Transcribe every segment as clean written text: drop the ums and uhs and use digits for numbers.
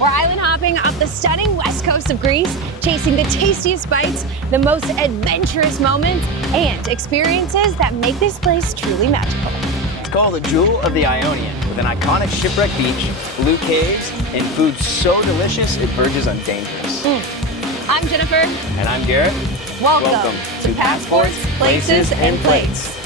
We're island hopping up the stunning west coast of Greece, chasing the tastiest bites, the most adventurous moments, and experiences that make this place truly magical. It's called the Jewel of the Ionian, with an iconic shipwreck beach, blue caves, and food so delicious it verges on dangerous. I'm Jennifer. And I'm Garrett. Welcome to Passports, Places, and Plates.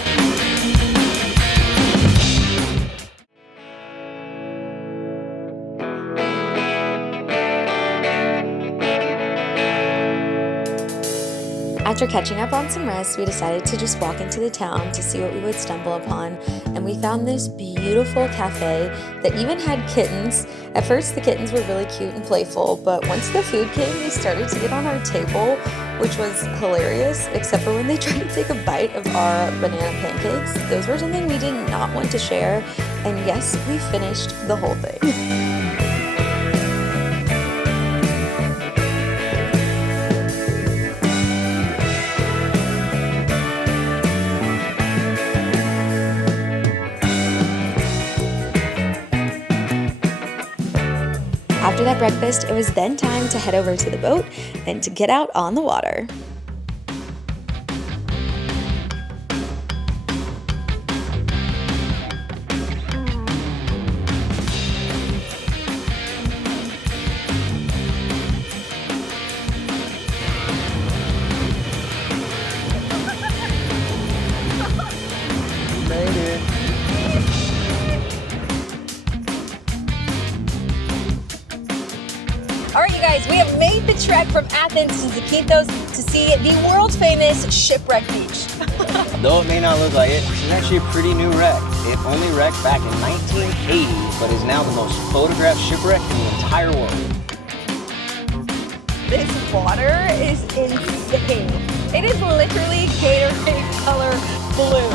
After catching up on some rest, we decided to just walk into the town to see what we would stumble upon, and we found this beautiful cafe that even had kittens. At first, the kittens were really cute and playful, but once the food came, they started to get on our table, which was hilarious, except for when they tried to take a bite of our banana pancakes. Those were something we did not want to share, and yes, we finished the whole thing. After that breakfast, it was then time to head over to the boat and to get out on the water. Made it. All right, you guys, we have made the trek from Athens to Zakynthos to see the world-famous Shipwreck Beach. Though it may not look like it, it's actually a pretty new wreck. It only wrecked back in 1980, but is now the most photographed shipwreck in the entire world. This water is insane. It is literally Gatorade color blue.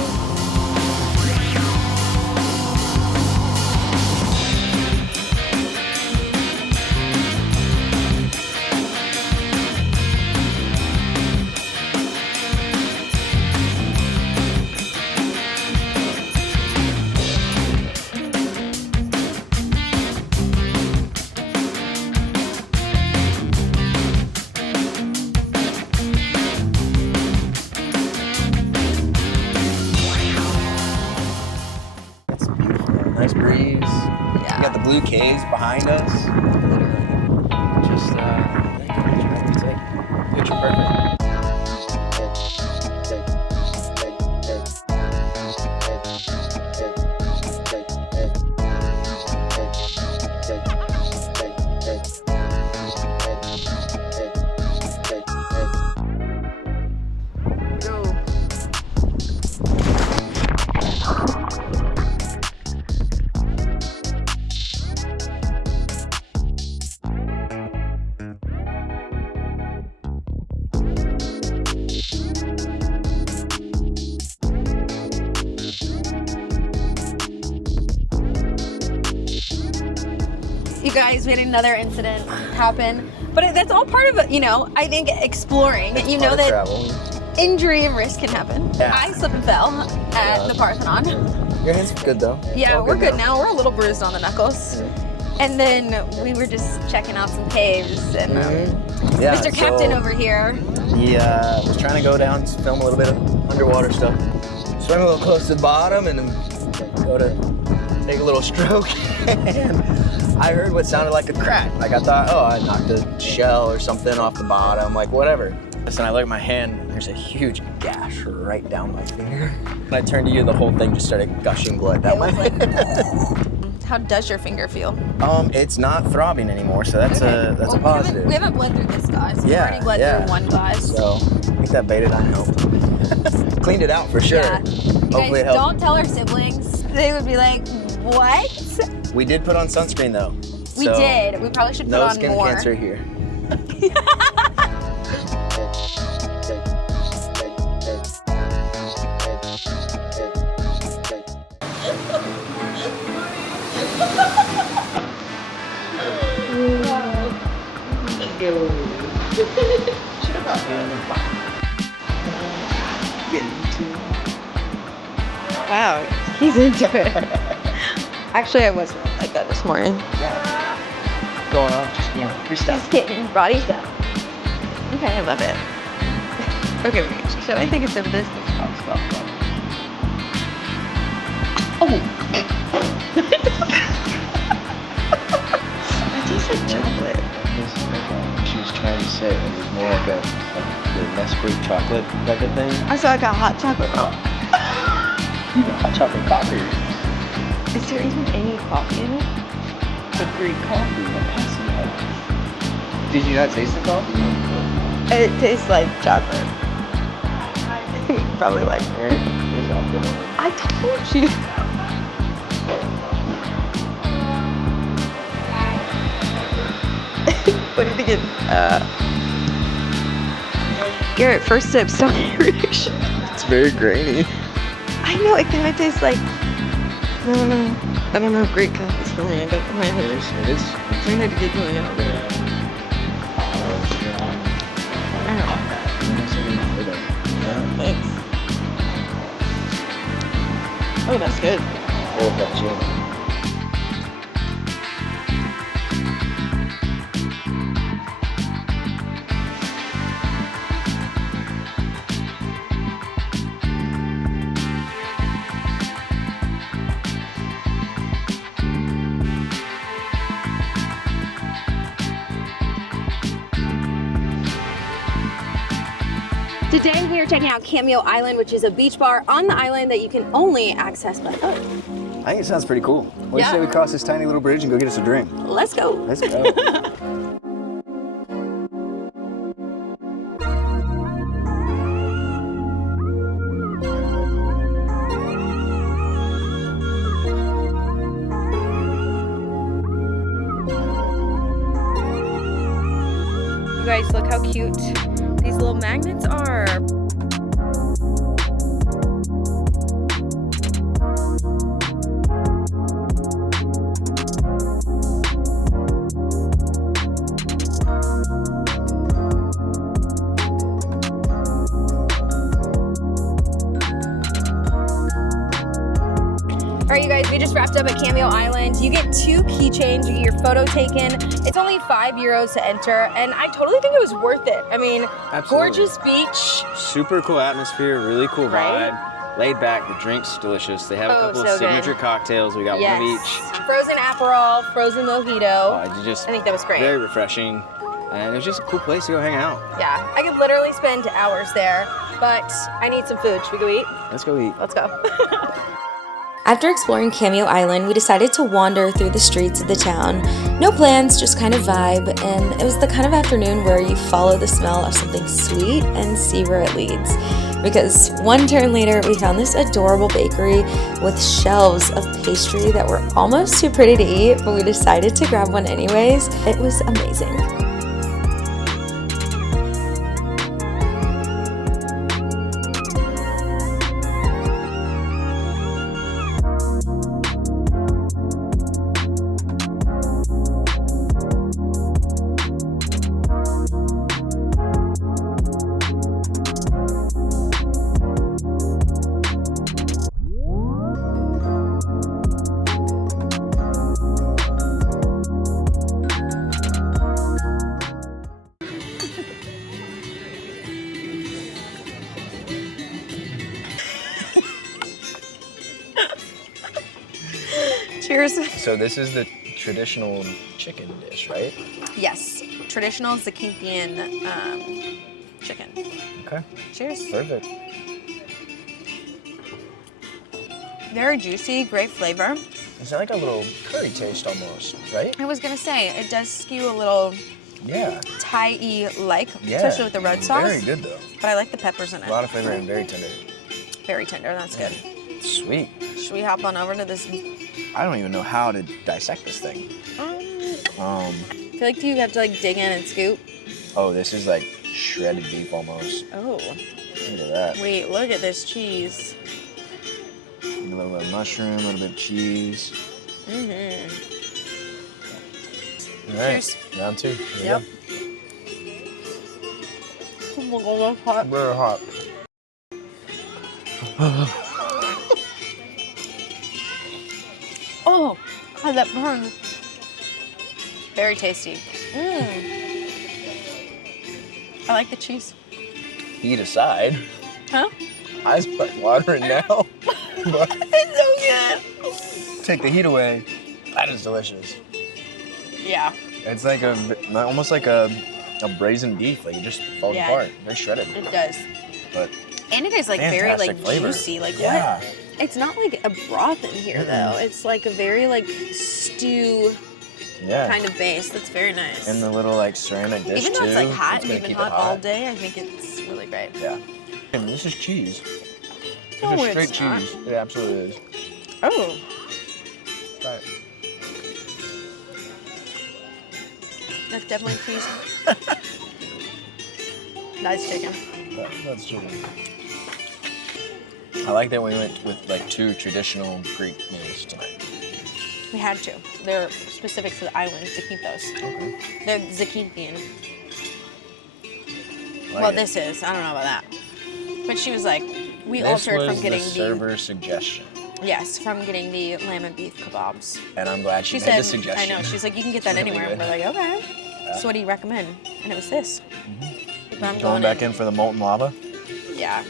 Nice breeze. Yeah. We got the blue caves behind us. Just picture perfect. You guys, we had another incident happen, but that's all part of it, you know, I think exploring. It's you know that travel. Injury and risk can happen. Yeah. I slipped and fell at the Parthenon. Your hand's good though. Yeah, we're good now. We're a little bruised on the knuckles. And then we were just checking out some caves, and Yeah, Mr. Captain over here. He was trying to go down, film a little bit of underwater stuff. Swim a little close to the bottom and then go to take a little stroke. And I heard what sounded like a crack. Like I thought, oh, I knocked a shell or something off the bottom, like whatever. And I look at my hand, there's a huge gash right down my finger. When I turned to you, the whole thing just started gushing blood down my hand. How does your finger feel? It's not throbbing anymore, so that's a positive. We haven't bled through this, guys. We already bled through one, guys. So I think that betadine helped. Cleaned it out for sure. Yeah. You Hopefully guys, it helped. don't tell our siblings. They would be like, what? We did put on sunscreen though. We did. We probably should put no on skin more. cancer here. Wow, he's into it. Actually, I wasn't like that this morning. going on. Just, you know, free stuff. Just getting body stuff. Okay, I love it. Okay, wait, should I take a sip of this? Stop. Oh! That tastes like chocolate. She was trying to say it was more like the Nesquik chocolate type of thing. I saw like a hot chocolate. Oh. Hot chocolate coffee. Is there even any coffee in it? It's a Greek coffee. Did you not taste the coffee? It tastes like chocolate. Probably like. I told you. What do you think? Garrett, first sip, tell me your reaction. It's very grainy. I know, it kind of tastes like. I don't know if Greek coffee is going to end up in my head. It is. I'm trying to get going out there. Thanks. Oh, that's good. Oh, that's you. Today we are checking out Cameo Island, which is a beach bar on the island that you can only access by foot. I think it sounds pretty cool. What do you say we cross this tiny little bridge and go get us a drink? Let's go. Let's go. You guys, look how cute these little magnets are. All right, you guys, we just wrapped up at Cameo Island. You get 2 keychains, you get your photo taken. It's only €5 to enter, and I totally think it was worth it. I mean, Absolutely. Gorgeous beach. Super cool atmosphere, really cool vibe. Right? Laid back, the drink's delicious. They have a couple so of signature good. cocktails. We got one of each. Frozen Aperol, frozen mojito. You just I think that was great. very refreshing. And it was just a cool place to go hang out. Yeah, I could literally spend hours there, but I need some food. Should we go eat? Let's go eat. Let's go. After exploring Cameo Island, we decided to wander through the streets of the town. No plans, just kind of vibe, and it was the kind of afternoon where you follow the smell of something sweet and see where it leads. Because one turn later, we found this adorable bakery with shelves of pastry that were almost too pretty to eat, but we decided to grab one anyways. It was amazing. Cheers. So this is the traditional chicken dish, right? Yes, traditional Zakynthos chicken. Okay. Cheers. Perfect. Very juicy, great flavor. It's like a little curry taste almost, right? I was gonna say, it does skew a little Yeah. Thai-y like, Yeah. especially with the red sauce. Very good though. But I like the peppers in A it. lot of flavor and very tender. Very tender, that's good. Sweet. Should we hop on over to this? I don't even know how to dissect this thing. I feel like you have to like dig in and scoop. Oh, this is like shredded beef almost. Oh, Look at that. wait, look at this cheese. A little bit of mushroom, a little bit of cheese. Mm-hmm. All right. Cheers. Round 2. Here we Yep. Oh my God, that's hot. go. Very hot. Oh, God, that burns. Very tasty. I like the cheese. Heat aside, Huh? eyes start watering now. But It's so good. take the heat away. That is delicious. Yeah. It's like almost like a braised beef. Like it just falls Yeah. apart. Very shredded. It does. But And it is like very fantastic like flavor. juicy. Like Yeah. what? It's not like a broth in here though. It's like a very like stew Yeah. kind of base. That's very nice. And the little like ceramic dish Even though too. it's like hot It's and gonna you've been keep it hot all day, I think it's really great. Yeah. And this is cheese. No, This is it's straight not. cheese. It absolutely is. Oh. Try it. That's definitely cheese. That's chicken. That's chicken. I like that we went with like 2 traditional Greek meals tonight. We had to. They're specific to the island, Zakynthos. Okay. They're Zakynthos. Like Well, it. this is. I don't know about that. But she was like, we This altered was from getting the server's suggestion, yes, from getting the lamb and beef kebabs. and I'm glad she She made said, the suggestion. I know. She's like, you can get that Really anywhere. good. And we're like, okay. So what do you recommend? And it was this. But I'm Going back in for the molten lava. Yeah.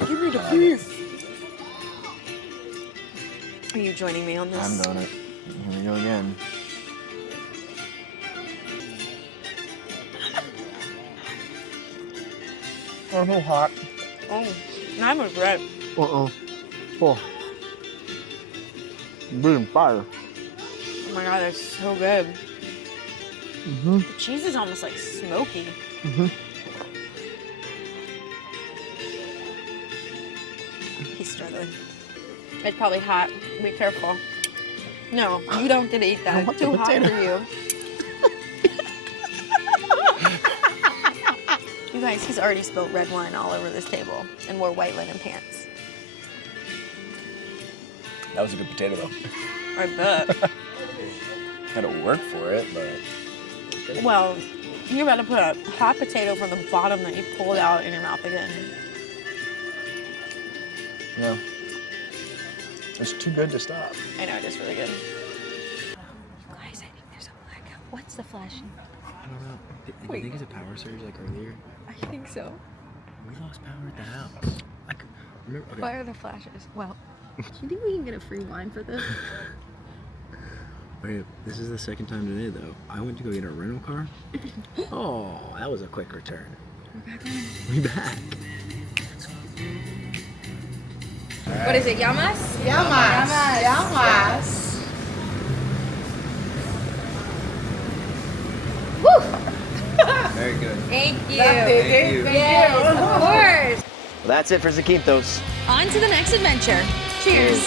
Give me the beef. Are you joining me on this? I'm going it. Here we go again. Oh, so hot. Oh, mine was red. Uh-oh. Oh. Breathing fire. Oh my god, that's so good. Mm-hmm. The cheese is almost like smoky. Mm-hmm. He's struggling. It's probably hot. Be careful. No, you don't get to eat that. It's too hot for you. You guys, he's already spilled red wine all over this table and wore white linen pants. That was a good potato though. I bet. Had to work for it, but Well, you're about to put a hot potato from the bottom that you pulled out in your mouth again. yeah. It's too good to stop. I know, it is really good. Guys, I think there's a blackout. What's the flashing? I don't know. Do you think it's a power surge like earlier? I think so. We lost power at the house. I could remember. Okay. Why are the flashes? Well, Do you think we can get a free wine for this? Okay, this is the second time today though. I went to go get a rental car. Oh, that was a quick return. we're back on. We back. What is it, Yamas? Yamas. Very good. Thank you. Thank you. Yes, of course. Well, that's it for Zakynthos. On to the next adventure. Cheers.